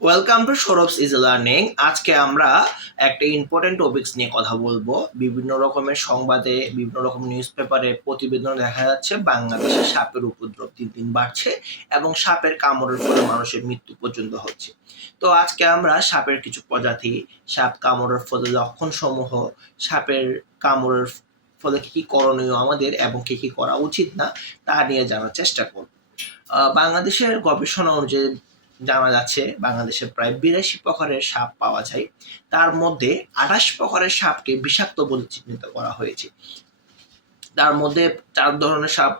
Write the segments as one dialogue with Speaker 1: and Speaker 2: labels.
Speaker 1: Welcome to Sourav's is learning আজকে আমরা একটা ইম্পর্টেন্ট টপিকস নিয়ে কথা বলব। বিভিন্ন রকমের সংবাদে, বিভিন্ন রকম নিউজ পেপারে প্রতিবেদন দেখা যাচ্ছে। বাংলাদেশে সাপের উপদ্রব দিন দিন বাড়ছে এবং সাপের কামড়ের ফলে মানুষের মৃত্যু পর্যন্ত হচ্ছে। তো আজকে আমরা সাপের কিছু প্রজাতি, সাপ কামড়ের ফলে লক্ষণ সমূহ, সাপের কামড়ের ফলে কি কি করণীয় আমাদের এবং কি কি করা উচিত না, তা নিয়ে জানার চেষ্টা করব। বাংলাদেশের গবেষণা অনুযায়ী জানা যাচ্ছে বাংলাদেশে প্রায় বিরাশি প্রকারের সাপ পাওয়া যায়। তার মধ্যে আঠাশ প্রকারের সাপকে বিষাক্ত বলে চিহ্নিত করা হয়েছে। তার মধ্যে চার ধরনের সাপ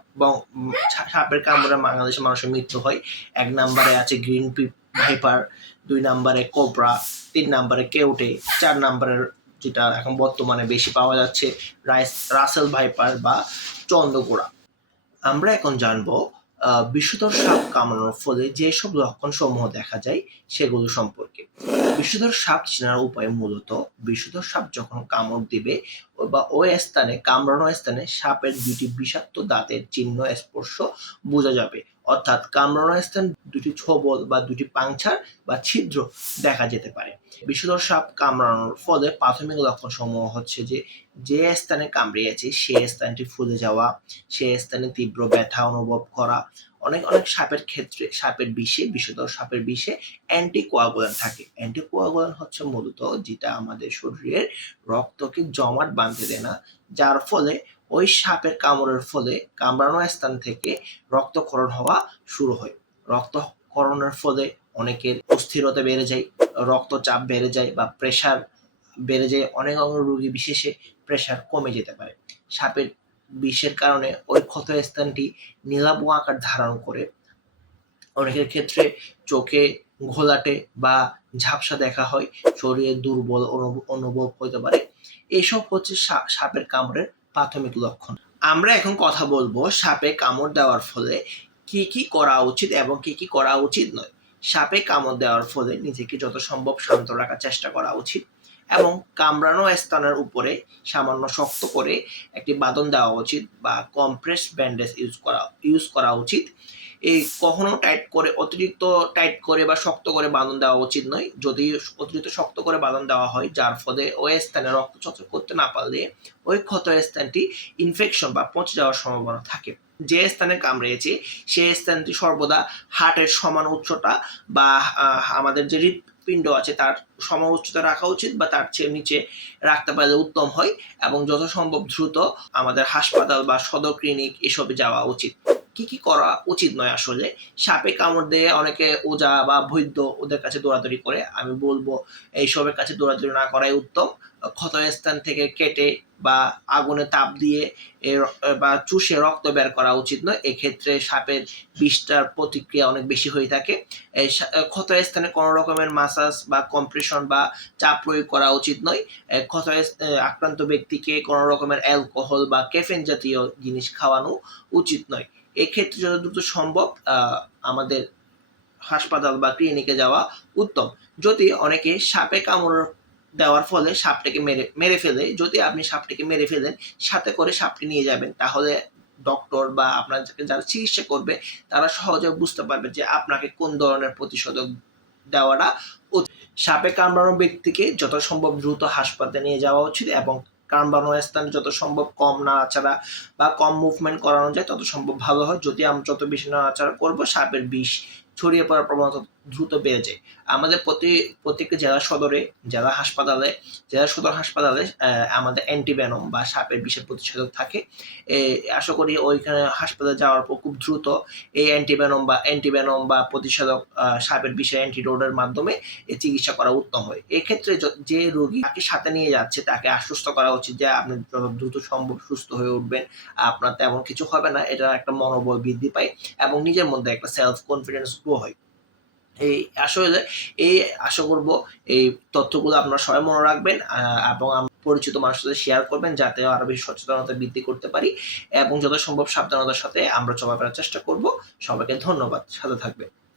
Speaker 1: সাপের কামড়ে বাংলাদেশের মানুষের মৃত্যু হয়। এক নম্বরে আছে গ্রিন পি, ভাইপার, দুই নম্বরে কোবরা, তিন নম্বরে কেউটে, চার নম্বরের যেটা এখন বর্তমানে বেশি পাওয়া যাচ্ছে, রাইস, রাসেল ভাইপার বা চন্দ্রগোড়া আমরা এখন জানব বিষধর সাপ কামড়ানোর ফলে যেসব লক্ষণ সমূহ দেখা যায় সেগুলো সম্পর্কে। বিষধর সাপ চেনার উপায় মূলত বিষধর সাপ যখন কামড় দেবে বা ওই স্থানে, কামড়ানো স্থানে সাপের দুটি বিষাক্ত দাঁতের চিহ্ন স্পর্শ বোঝা যাবে। অর্থাৎ কামড়ানো স্থান দুটি ছবল বা দুটি পাংচার বা ছিদ্র দেখা যেতে পারে। বিষধর সাপ কামড়ানোর ফলে প্রাথমিক লক্ষণ সমূহ হচ্ছে যে যে স্থানে কামড়িয়েছে সে স্থানটি ফুলে যাওয়া, সে স্থানে তীব্র ব্যথা অনুভব করা। অনেক অনেক সাপের ক্ষেত্রে, সাপের বিষে বিষধর সাপের বিষে অ্যান্টি কোয়াগুলান থাকে। অ্যান্টি কোয়াগুলান হচ্ছে মূলত যেটা আমাদের শরীরের রক্তকে জমাট বাঁধতে দেয় না, যার ফলে ওই সাপের কামড়ের ফলে কামড়ানো স্থান থেকে রক্তক্ষরণ হওয়া শুরু হয়। রক্তক্ষরণের ফলে অনেকের অস্থিরতা বেড়ে যায়, রক্তচাপ বেড়ে যায় বা প্রেশার বেড়ে যায়। অনেক অঙ্গ রোগী বিশেষে প্রেশার কমে যেতে পারে। সাপের বিষের কারণে ওই ক্ষত স্থানটি নীলাভ আকার ধারণ করে। অনেকের ক্ষেত্রে চোখে ঘোলাটে বা ঝাপসা দেখা হয়, শরীরে দুর্বল অনুভ- অনুভব হতে পারে। এইসব হচ্ছে সাপের কামড়ের প্রাথমিক লক্ষণ। আমরা এখন কথা বলব সাপে কামড় দেওয়ার ফলে কি কি করা উচিত এবং কি কি করা উচিত নয়। সাপে কামড় দেওয়ার ফলে নিজেকে যত সম্ভব শান্ত রাখার চেষ্টা করা উচিত। এবং কামড়ানো স্থানের উপরে সামান্য শক্ত করে একটি বাঁধন দেওয়া উচিত বা কম্প্রেস ব্যান্ডেজ ইউজ করা ইউজ করা উচিত। এই কখনো টাইট করে, অতিরিক্ত টাইট করে বা শক্ত করে বাঁধন দেওয়া উচিত নয়। যদি অতিরিক্ত শক্ত করে বাঁধন দেওয়া হয়, যার ফলে ওই স্থানে রক্ত চলাচল করতে না পারলে ওই ক্ষত স্থানটি ইনফেকশন বা পচে যাওয়ার সম্ভাবনা থাকে। যে স্থানে কামড়িয়েছে সেই স্থানটি সর্বদা হার্টের সমান উচ্চতা বা আমাদের যে হৃৎপিণ্ড আছে, তার সম উচ্চতা রাখা উচিত বা তার চেয়ে নিচে রাখতে পারলে উত্তম হয় এবং যথাসম্ভব দ্রুত আমাদের হাসপাতাল বা সদর ক্লিনিক এসবে যাওয়া উচিত। কি কি করা উচিত নয় আসলে? সাপে কামড় দিয়ে অনেকে ওজা বা বৈদ্য ওদের কাছে দৌড়াদৌড়ি করে, আমি বলব এইসবের কাছে দৌড়াদৌড়ি না করাই উত্তম। ক্ষত স্থান থেকে কেটে বা আগুনে তাপ দিয়ে বা চুষে রক্ত বের করা উচিত নয়। এক্ষেত্রে সাপের বিষটার প্রতিক্রিয়া অনেক বেশি হয়ে থাকে। ক্ষত স্থানে কোনো রকমের মাসাজ বা কম্প্রেশন বা চাপ প্রয়োগ করা উচিত নয়। ক্ষত আক্রান্ত ব্যক্তিকে কোনো রকমের অ্যালকোহল বা ক্যাফেন জাতীয় জিনিস খাওয়ানো উচিত নয়। এক্ষেত্রে যত দ্রুত সম্ভব আমাদের হাসপাতাল বা ক্লিনিকে যাওয়া উত্তম। যদি অনেকে সাপে কামড় দেওয়ার ফলে সাপটাকে মেরে মেরে ফেলে যদি আপনি সাপটাকে মেরে ফেলেন, সাথে করে সাপটি নিয়ে যাবেন তাহলে ডক্টর বা আপনার যারা চিকিৎসা করবে, তারা সহজে বুঝতে পারবে যে আপনাকে কোন ধরনের প্রতিষেধক দেওয়াটা। সাপে কামড়ানো ব্যক্তিকে যত সম্ভব দ্রুত হাসপাতালে নিয়ে যাওয়া উচিত এবং কামড়ানো স্থানে যত সম্ভব কম নাড়াচাড়া বা কম মুভমেন্ট করানো যায়, তত সম্ভব ভালো হয় যদি আমরা যত বেশি নাড়াচাড়া করব, সাপের বিষ ছড়িয়ে পড়ার প্রবণতা দ্রুত বেড়ে যায়। আমাদের প্রতি, প্রত্যেকটি জেলা সদরে, জেলা হাসপাতালে, জেলা সদর হাসপাতালে আমাদের অ্যান্টিভেনম বা সাপের বিষের প্রতিষেধক থাকে। আশা করি ওইখানে হাসপাতালে যাওয়ার পর খুব দ্রুত এই অ্যান্টিভেনম বা অ্যান্টিভেনম বা প্রতিষেধক সাপের বিষের অ্যান্টিডোডের মাধ্যমে এই চিকিৎসা করা উত্তম হয়। এক্ষেত্রে যে রোগী তাকে সাথে নিয়ে যাচ্ছে, তাকে আশ্বস্ত করা উচিত যে আপনি যত দ্রুত সম্ভব সুস্থ হয়ে উঠবেন, আপনার তেমন কিছু হবে না, এটা একটা মনোবল বৃদ্ধি পায় এবং নিজের মধ্যে একটা সেলফ কনফিডেন্স গ্রো হয়। এই আসলে এই আশা করব এই তথ্যগুলো আপনারা সবাই মনে রাখবেন এবং পরিচিত মানুষের সাথে শেয়ার করবেন যাতে আরও বেশি সচেতনতা বৃদ্ধি করতে পারি, এবং যত সম্ভব সাবধানতার সাথে আমরা চলাফেরার চেষ্টা করব। সবাইকে ধন্যবাদ। সাথে থাকবে